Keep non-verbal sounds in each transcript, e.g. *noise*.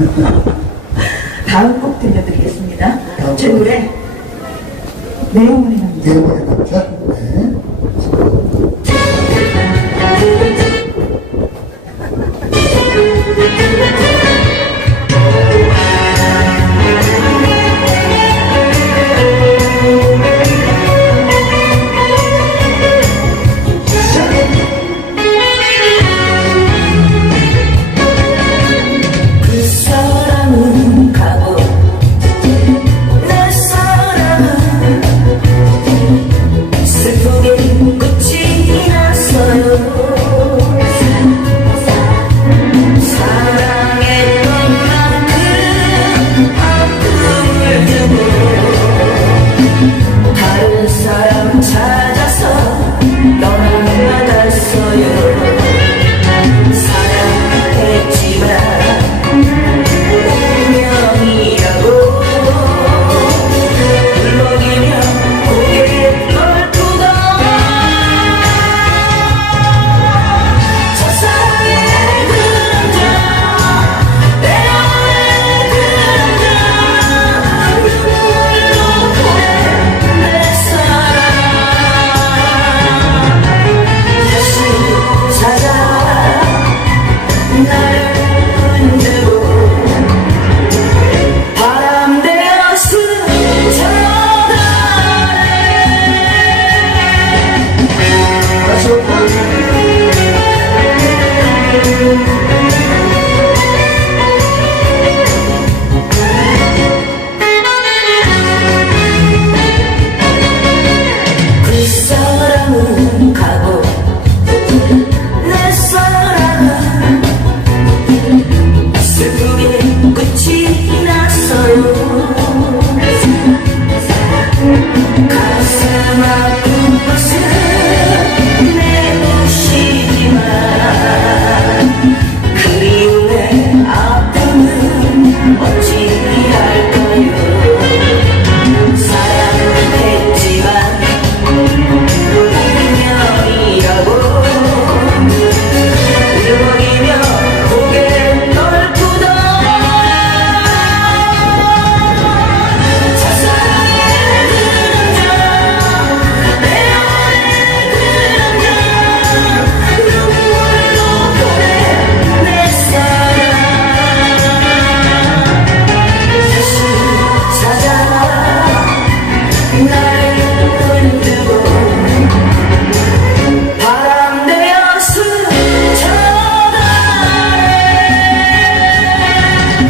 *laughs* 다음 곡 들려드리겠습니다. 제 곡. 노래 내용을 해납니다. 내려보 time.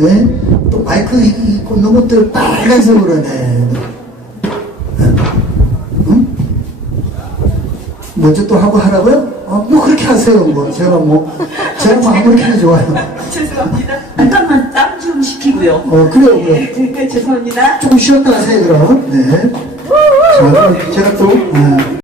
예? 또 마이크 이 꽂는 것들 빨간색으로 하네. 응? 먼저 또 하고 하라고요? 어, 뭐 그렇게 하세요, 뭐. 제가 뭐, 제가 뭐 아무렇게나 좋아요. *laughs* 죄송합니다 잠깐만 땀 좀 식히고요 어, 그래요, 그래요. 네, 죄송합니다 조금 쉬었다 하세요, 그럼. 네. 자, 그럼 제가 또, 어,